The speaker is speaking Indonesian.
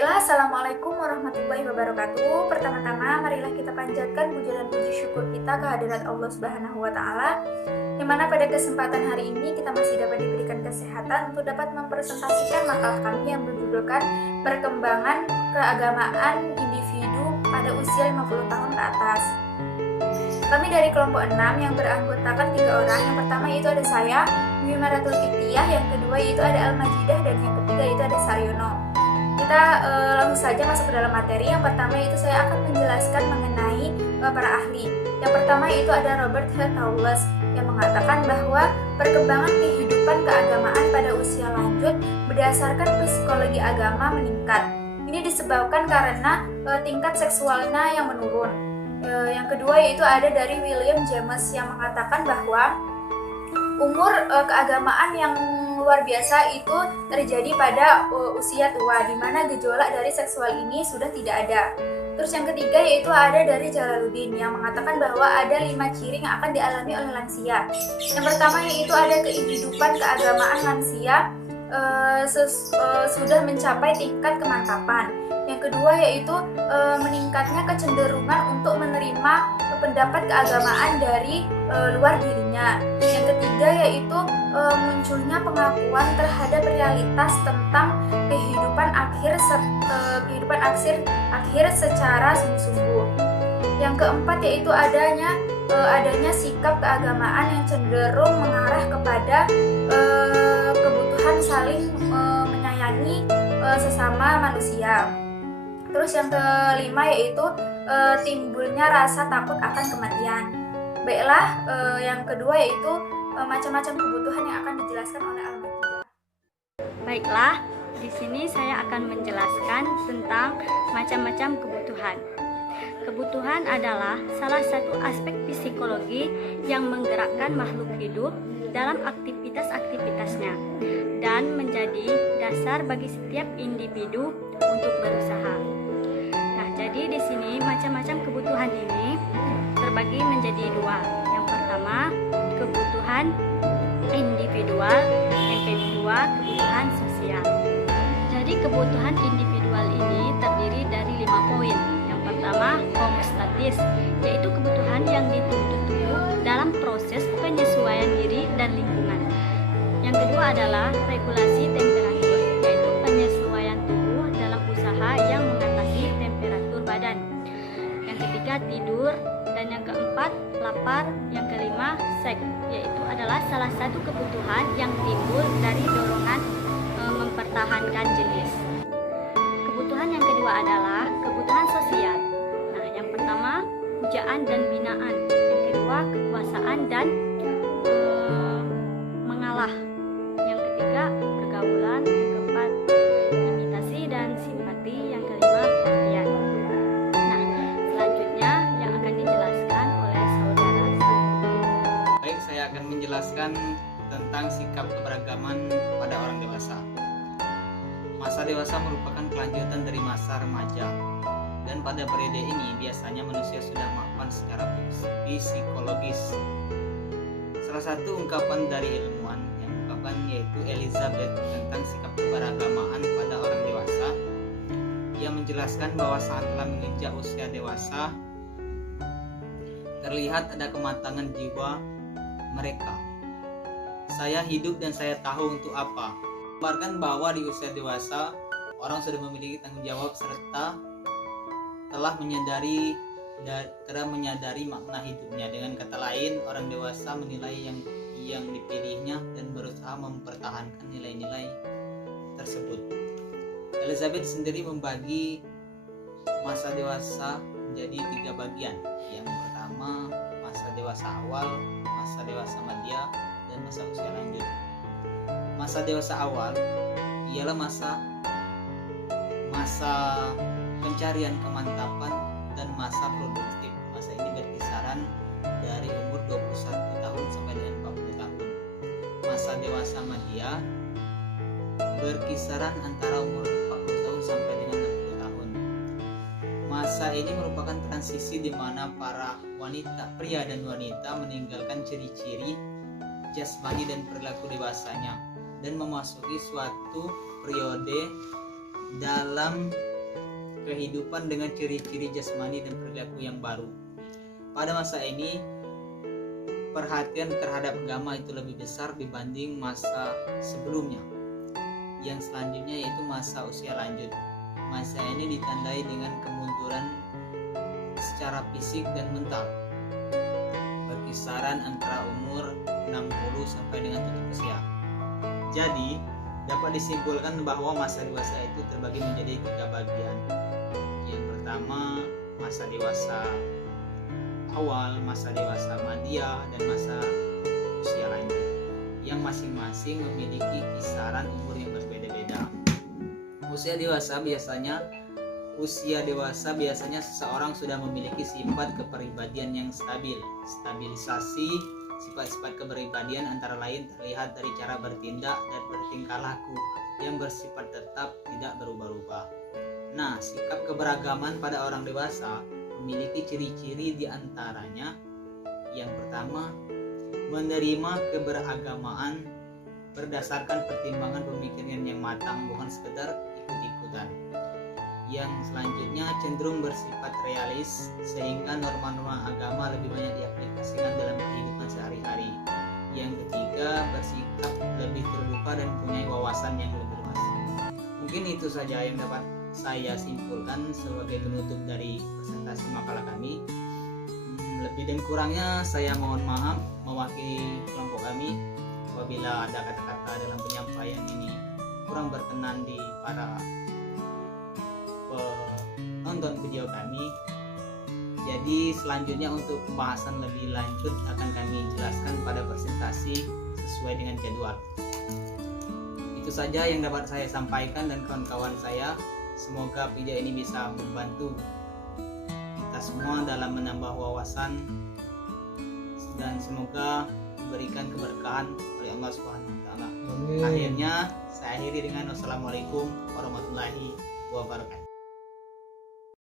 Baiklah, Assalamualaikum warahmatullahi wabarakatuh. Pertama-tama, marilah kita panjatkan puja dan puji syukur kita kehadirat Allah Subhanahu wa Ta'ala, yang mana pada kesempatan hari ini kita masih dapat diberikan kesehatan untuk dapat mempresentasikan makalah kami yang berjudulkan Perkembangan Keagamaan Individu pada Usia 50 tahun ke atas. Kami dari kelompok 6 yang beranggotakan 3 orang. Yang pertama itu ada saya, Wimaratul Kiptiyah, yang kedua itu ada Al-Majidah, dan yang ketiga itu ada Saryono. Kita langsung saja masuk ke dalam materi. Yang pertama itu saya akan menjelaskan mengenai para ahli. Yang pertama itu ada Robert H. Taulus yang mengatakan bahwa perkembangan kehidupan keagamaan pada usia lanjut berdasarkan psikologi agama meningkat. Ini disebabkan karena tingkat seksualnya yang menurun. Yang kedua yaitu ada dari William James yang mengatakan bahwa umur keagamaan yang luar biasa itu terjadi pada usia tua, di mana gejolak dari seksual ini sudah tidak ada. Terus yang ketiga yaitu ada dari Jalaluddin yang mengatakan bahwa ada 5 ciri yang akan dialami oleh lansia. Yang pertama yaitu ada kehidupan keagamaan lansia sudah mencapai tingkat kemantapan. Yang kedua yaitu meningkatnya kecenderungan untuk menerima pendapat keagamaan dari luar dirinya. Yang ketiga yaitu munculnya pengakuan terhadap realitas tentang kehidupan akhir secara sungguh-sungguh. Yang keempat yaitu adanya sikap keagamaan yang cenderung mengarah kepada kebutuhan saling menyayangi sesama manusia. Terus yang kelima yaitu timbulnya rasa takut akan kematian. Baiklah, yang kedua yaitu macam-macam kebutuhan yang akan dijelaskan oleh Al-Majidah. Baiklah, di sini saya akan menjelaskan tentang macam-macam kebutuhan. Kebutuhan adalah salah satu aspek psikologi yang menggerakkan makhluk hidup dalam aktivitas-aktivitasnya dan menjadi dasar bagi setiap individu untuk berusaha. Nah, jadi di sini macam-macam kebutuhan ini terbagi menjadi 2. Yang pertama, kebutuhan individual, yang kedua, kebutuhan sosial. Jadi kebutuhan individual ini terdiri dari 5 poin. Yang pertama, homeostatis, yaitu kebutuhan yang dituntut tubuh dalam proses penyesuaian diri dan lingkungan. Yang kedua adalah regulasi temperatur, yaitu penyesuaian tubuh dalam usaha yang mengatasi temperatur badan. Yang ketiga, tidur. Dan yang keempat, lapar. Yang kelima, seks, yaitu adalah salah satu kebutuhan yang timbul dari dorongan mempertahankan jenis. Kebutuhan yang kedua adalah kebutuhan sosial. Nah, yang pertama, pujaan dan binaan. Yang kedua, kekuasaan dan mengalah. Yang ketiga, pergaulan. Yang keempat, imitasi dan simpati. Yang kelima, perhatian. Nah, selanjutnya yang akan dijelaskan oleh saudara. Baik, saya akan menjelaskan tentang sikap keberagaman pada orang dewasa. Masa dewasa merupakan kelanjutan dari masa remaja, dan pada periode ini biasanya manusia sudah mapan secara psikologis. Salah satu ungkapan dari ilmuwan yang mengungkapkan yaitu Elizabeth tentang sikap keberagamaan pada orang dewasa. Ia menjelaskan bahwa saat telah menginjak usia dewasa, terlihat ada kematangan jiwa mereka. Saya hidup dan saya tahu untuk apa. Menggambarkan bahwa di usia dewasa orang sudah memiliki tanggung jawab serta telah menyadari makna hidupnya. Dengan kata lain, orang dewasa menilai yang dipilihnya dan berusaha mempertahankan nilai-nilai tersebut. Elizabeth sendiri membagi masa dewasa menjadi 3 bagian. Yang pertama, masa dewasa awal, masa dewasa madya, dan masa usia lanjut. Masa dewasa awal ialah masa pencarian kemantapan dan masa produktif. Masa ini berkisaran dari umur 21 tahun sampai dengan 40 tahun. Masa dewasa madya berkisaran antara umur 40 tahun sampai dengan 60 tahun. Masa ini merupakan transisi di mana para pria dan wanita meninggalkan ciri-ciri jasmani dan perilaku dewasanya dan memasuki suatu periode dalam kehidupan dengan ciri-ciri jasmani dan perilaku yang baru. Pada masa ini, perhatian terhadap agama itu lebih besar dibanding masa sebelumnya. Yang selanjutnya yaitu masa usia lanjut. Masa ini ditandai dengan kemunduran secara fisik dan mental, berkisaran antara umur 60 sampai dengan tutup usia. Jadi, dapat disimpulkan bahwa masa dewasa itu terbagi menjadi 3 bagian. Yang pertama, masa dewasa awal, masa dewasa madya, dan masa usia lanjut, yang masing-masing memiliki kisaran umur yang berbeda-beda. Usia dewasa biasanya seseorang sudah memiliki sifat kepribadian yang stabil. Stabilisasi sifat-sifat kepribadian antara lain terlihat dari cara bertindak dan bertingkah laku yang bersifat tetap, tidak berubah-ubah. Nah, sikap keberagaman pada orang dewasa memiliki ciri-ciri diantaranya. Yang pertama, menerima keberagamaan berdasarkan pertimbangan pemikiran yang matang, bukan sekedar ikut-ikutan. Yang selanjutnya, cenderung bersifat realis sehingga norma-norma agama lebih banyak diaplikasikan dalam kehidupan sehari-hari. Yang ketiga, bersikap lebih terbuka dan punya wawasan yang lebih luas. Mungkin itu saja yang dapat saya simpulkan sebagai penutup dari presentasi makalah kami. Lebih dan kurangnya saya mohon maaf mewakili kelompok kami apabila ada kata-kata dalam penyampaian ini kurang berkenan di para penonton video kami. Jadi selanjutnya untuk pembahasan lebih lanjut akan kami jelaskan pada presentasi sesuai dengan jadwal. Itu saja yang dapat saya sampaikan dan kawan-kawan saya. Semoga video ini bisa membantu kita semua dalam menambah wawasan dan semoga diberikan keberkahan oleh Allah Subhanahu wa taala. Akhirnya saya akhiri dengan wassalamualaikum warahmatullahi wabarakatuh.